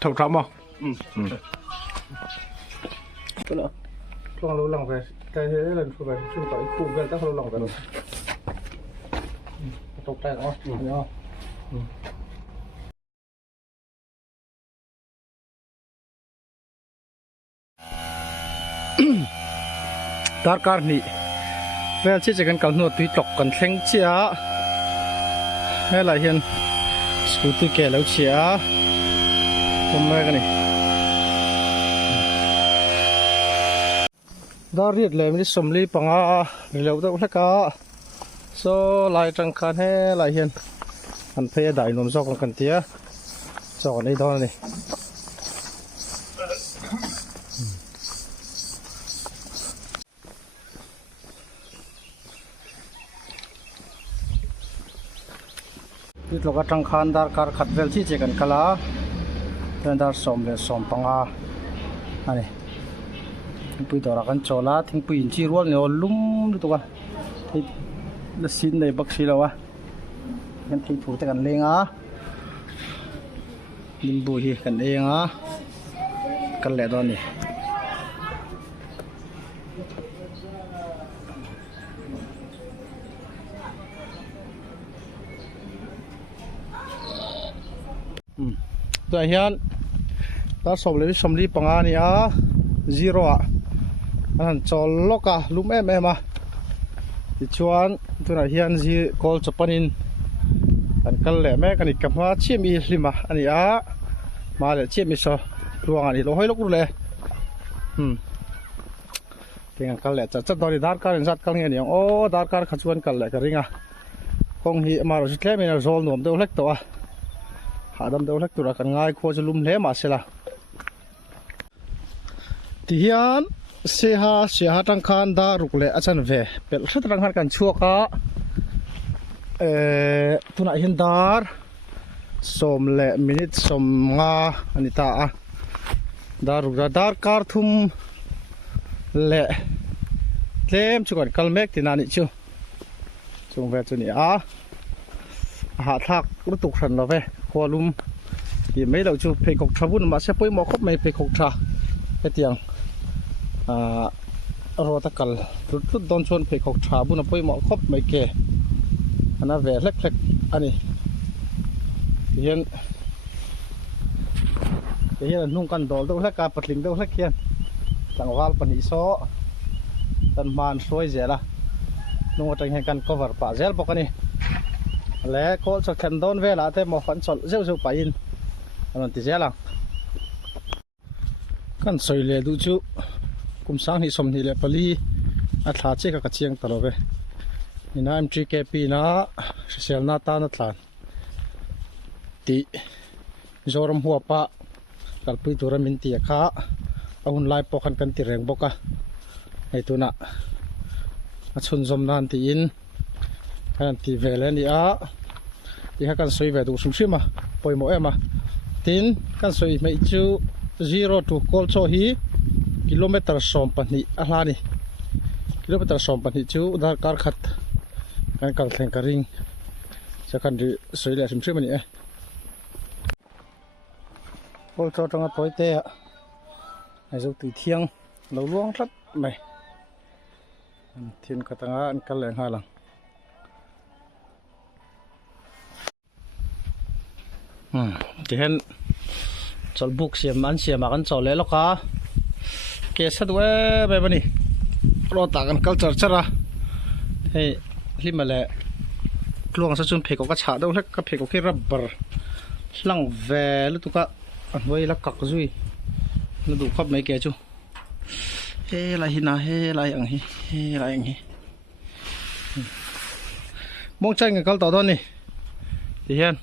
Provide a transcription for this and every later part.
thầu trọ mò Không lâu lòng về cái thế lần phụ về chung tới khu về các lâu lòng về rồi tục tay đó nhớ dar kar ni vel chi kan kal no tui tok kan thleng chia he la hian scooty ke lo chia kom mai ka ni dar riat le mi somli panga ni lo ta ulaka so lai tang khan he la hian an phe dai nom zok kan tia zok nei don niนี่เราก็ตั้งคันดาร์การขัดเวลที่เจกันกะลาเป็นดาร์สมเลยสมปังอาอันนี้ปุยตัวรักันโจลาทิ้งปุยอินชีรัวเนี่ยลุ่มดูตัวกันที่ละสินในบักชีแล้ววะกันที่ถูกแต่กันเลงอ่ะลิมบุยกันเองอ่ะกันแหละตอนนี้ตัวเฮียนตาสมเลยสมรีปังอานี่อ่ะ0อ่ะอันจอลล็อกอ่ะลุมมาที่ชวนตัวเฮียนจีกอลจปันินอันกันแหละแม่กันอีกกับว่าเชี่ยมีลิมอ่ะอันนี้อ่ะมาเลยเชี่ยมีซอลวงอันนี้เราให้ลูกดูเลยเป็นกันแหละจะตอนนี้ดาร์การจัดกันเงี้ยเนี่ยโอ้ดาร์การขัดชวนกันแหละกันริงอ่ะคงฮีมาเราจะแค่มีเราโซลหนุ่มตัวเล็กตัวหาดำเดาเล็กตัวกันง่ายควรจะลุ่มเละมาเสียละที่ยันเสียหาตั้งคันดารุกเละอาจารย์เวเป็นชุดตั้งคันกันชั่วกะทุนหินดาร์สมเละมินิทสมงาอันนี้ตาดารุกดาร์คาร์ทุมเละเต็มชุกันกัลเมกที่นั่นนี่ชูจงเวจุนี่หาทักรู้ตุกสันเราเวพอลุมที่ไม่เราจูเพกกทราบุนมาเสียไปหมอคบไม่เพกกทราไอ้เตียงรอตะกัลรุดโดนชนเพกกทราบุนไปหมอคบไม่เกะอันนั้นเวเล็กๆอันนี้เห็นนุ่งกันดอลตัวเล็กการปัดลิงตัวเล็กเขียนต่างวาลปนิโซตันมานสวยเจล่ะนุ่งจังเห็นกัน cover ป่าเจลปกันนี่และก็จะแข่งโดนเวลาแต่หมอฟันสดเจ้าไปอินอันนั้นติเจล่ะกันสวยเลยดูจูกุมสังหิสมหิเลปลีอัฐาเจกับกระเชียงตลอดเวนี่นะ MGKP นะเซลนาตานัทลานติจอรมหัวปะกัลปุยตัวมินตีข้าเอาหุ่นลายปอกันกันติเรงบกะไอตัวน่ะชนสมนานตีอินกันตีเวลนี่ที่ให้กันสวยเวดูสุ่มชิมาปล่อยหมอมาทินกันสวยไม่จู0 to กอลโซฮีกิโลเมตร2 ปันนี่อะไรนี่กิโลเมตร2 ปันนี่จูดาร์การขัดกันกัลแทงกระริงจะกันดีสวยเลยสุ่มชิมานี่กอลโซจังหวะปล่อยเตะไอ้เจ้าตีเที่ยงเราล่วงทัดไหมเทียนกระตังอันกันแรงหาหลังที่เห็นจอลบุกเสียมันเสียมากันจอลเลยแล้วก็เกสด้วยแบบนี้รอตากันกัลจัดจ้ะให้ริมาเลยกลวงซะจนเพกก็ฉาดเอาเล็กก็เพกก็แค่รับบร์หลังแวแล้วตุกะอันไว้ลักกักจุยแล้วดูครับไม่แก่จูเฮ้ไรหินะเฮ้ไรอย่างนี้เฮ้ไรอย่างนี้มองใจกันกัลต่อตอนนี้ที่เห็น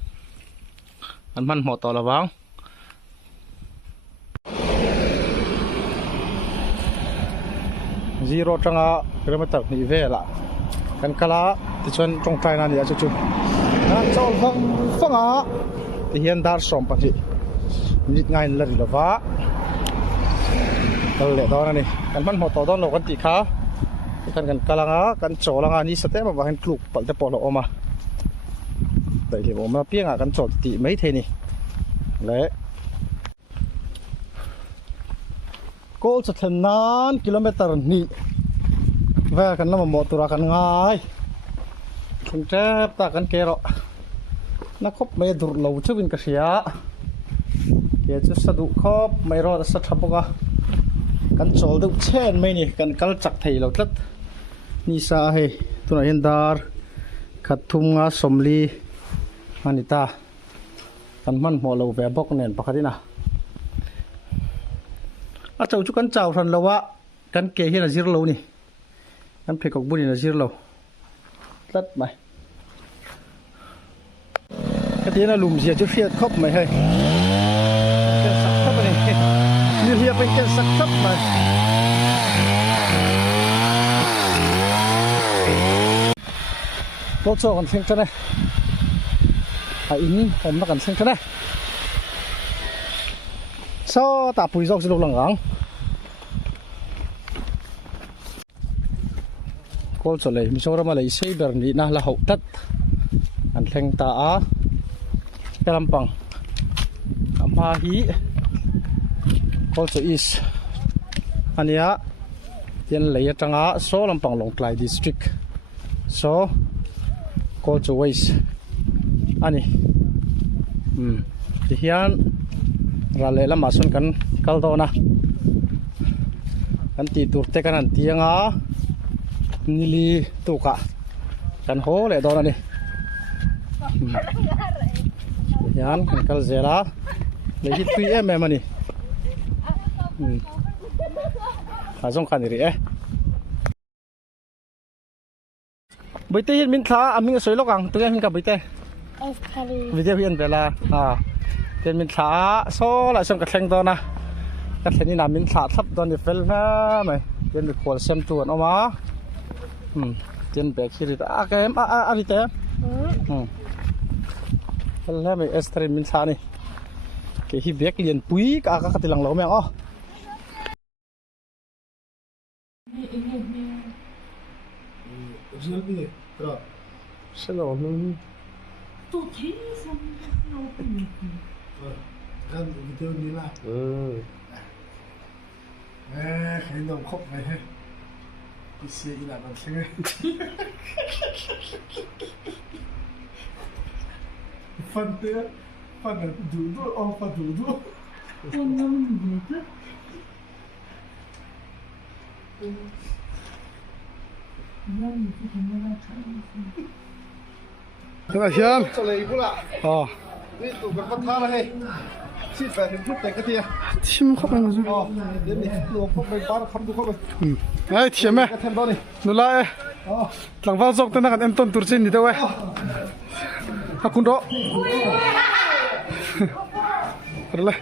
อันมันหมดต่อระวัง0จังอ่ะกิโลเมตรนี่เวล่ะกันกะละที่ชนตรงใจนั่นนี่จุดนั่นโซลฟังที่เห็นดาร์สมปัจจิมิดง่ายเลยละวะกันเลยตอนนี้กันมันหมดต่อตอนเรากันตีขากันกะละกันโจละงานนี้สเต็ปมาเห็นกลุ่มปัลเตปอลออกมาแต่ที่ผมมาเพียงกันโจตีไม่เท่นี่และ โกลจะทนานกิโลเมตรนี่แวะกันน้ำมันหมดตัวกันง่ายถึงเจ็บตากันเกลอนักคบไม่ดุเราจะวินกระเสียเกี่ยจะสะดุคบไม่รอดสักทับกะกันโจลดูเช่นไม่นี่กันกัลจักไทยเราตัดนี่สาเหตุตัวไหนดาร์ขัดทุ่งสมลีอันนี้ตากันมันหัวเราแวะบอกเน่นปกตินะอาจจะจุกันเจ้าทันแล้วว่ากันเกยให้นาจิรเรานี่กันเพกกบุญนาจิรเราตัดไหมกติน่าลุมเสียจะเฟียดครบไหมเฮ้ยเป็นสักทับนี่นี่เรียกเป็นแค่สักทับไหมรถโซ่กันเซ็งจะได้ไอ้อินผมนักกันเซ็งจะได้โซ่ตาปุ๋ยโซ่สิลูกหลังก็จะเลยมิโซรามาเลยใช้แบบนี้นะละหกตัดอันเซ็งตาเปลำปังอัมพาฮีก็จะอิสอันนี้ยันเลยจังอาโซ่ลำปังลงไกลดิสทริกโซ่ก็จะไว้อันนี้ที่ยันเราเลยละมาส่วนกันกัลโดนะกันตีตัวเตกันอันตีงานิลีตุกะกันโหเลยโดนอันนี้ยันกันกัลเซล่าเลยฮิตพีเอ็มมันนี่หาส่งกันนี่ใบเตยมินท้าอามิงสวยลูกอังตัวยังมินกับใบเตยวิดีโอเพียนเวลาเป็นมินท้าโซ่ละส่งกับแข่งตัวนะกับแข่งนี่นามินท้าทับตอนนี้เฟลนะไหมเป็นขวดเซมตัวออกมาเป็นแบกขี้ริตเกมอะไรเตยแล้วไม่เอสเตอร์มินท้านี่เกี่ยฮิเบกเลียนปุยกับติลังเหลาแม่งЖирные, да. Шело, ну. Тут есть Gan videoนี้ล่ะให้นมครบไปให้พี่เสียอีหลานมันใช่ไหมฟันเตี้ยฟันดูดูอ๋อฟันดูดู 怎么样？这来一步了。哦，你都给我塌了嘿，七百平不得个的。亲靠边个是？哦，人你我靠边把它看不靠边。哎，甜咩？看到你。努来。哦。หลังฟ้าซอกตั้งแต่กันต้นตุรจินนี่เด้อเว้ยฮักคุณโดกันเลย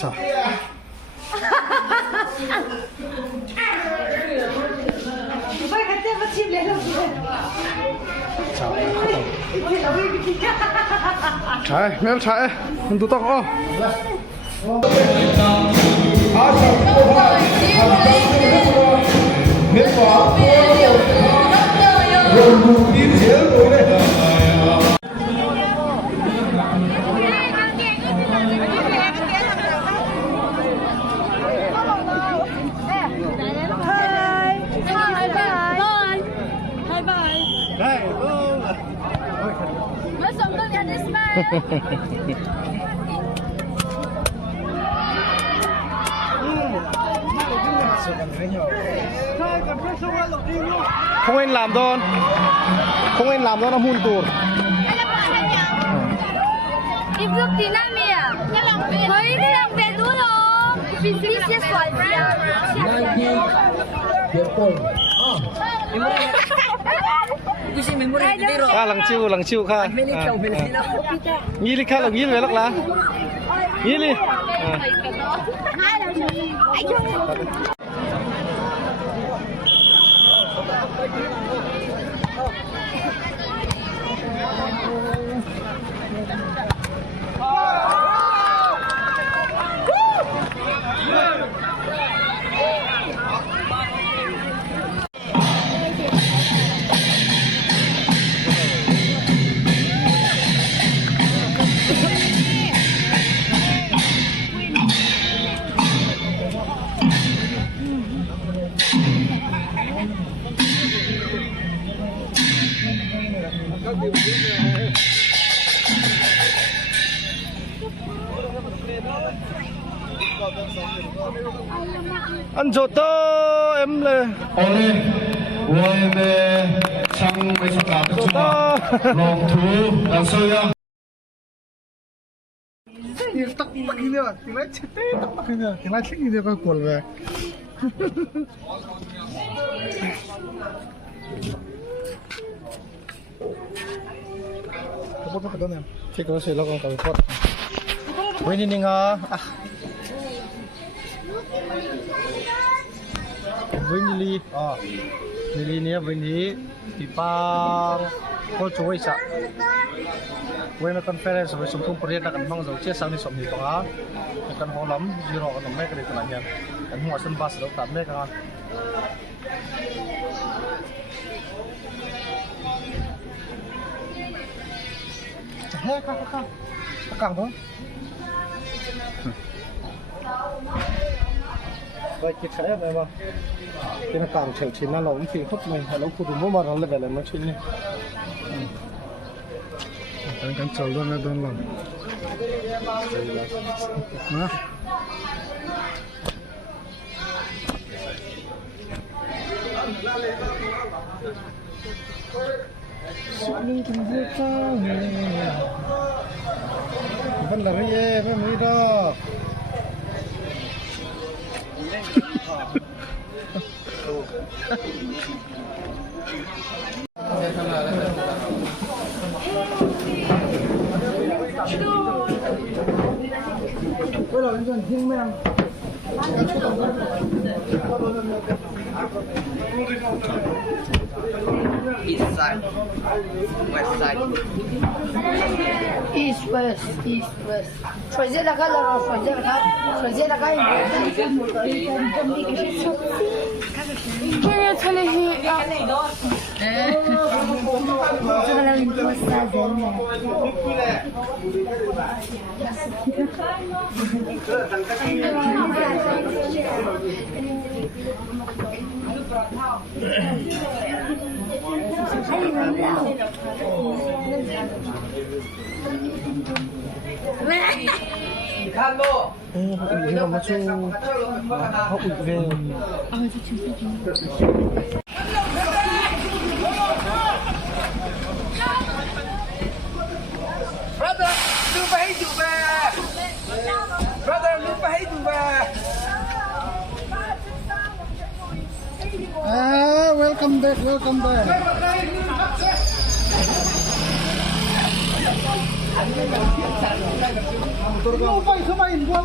สาใช่ไม่ใช่มันดูต้องอ๋อkhông anh làm đâu không anh làm đâu nó hun tù đi bước tí năm mẹ mấy cái làm về đúng không vì sẽ xoay ra lằng chiu kha nghĩ đi kha là nghĩ về lắc lá nghĩ đi Anh cho tớ em lên. Ole, tôi về sang mấy sắp cả chúng ta lòng thú làm sao ya? Tak ini, tinggal cete tak ini, tinggal cete ini kau kual be. Apa tu kata ni? Cik kalau saya lakukan kalau pot. Ini nih ah. Ini li ni ini tipang kau cuy sa. When a conference với sumtung Korea đã cần mang dấu chia sang đi sớm thì có cần hồ lắm zero còn mấy cái đấy còn lại cần mua sân bus đâu tạm mấy cái hết không càng thôi vậy cái này này mà cái nó càng chịu chín nó lỏng thì hấp mình hay lỏng phụ đủ mà nó lại về lại nó chín này kan calon na doon lang. Ha? Sini kumbuka ni. Bukan lari ye, memang dah. East side, west side. East West East West 水这那个了水这那个水这那个现在穿的是啊这个人多杀人呢看不？ 이게 너무 좀 하고 있네. Brother, lupa hidup bah. Brother, lupa hidup bah. Welcome back, welcome back. Lupa itu main gua.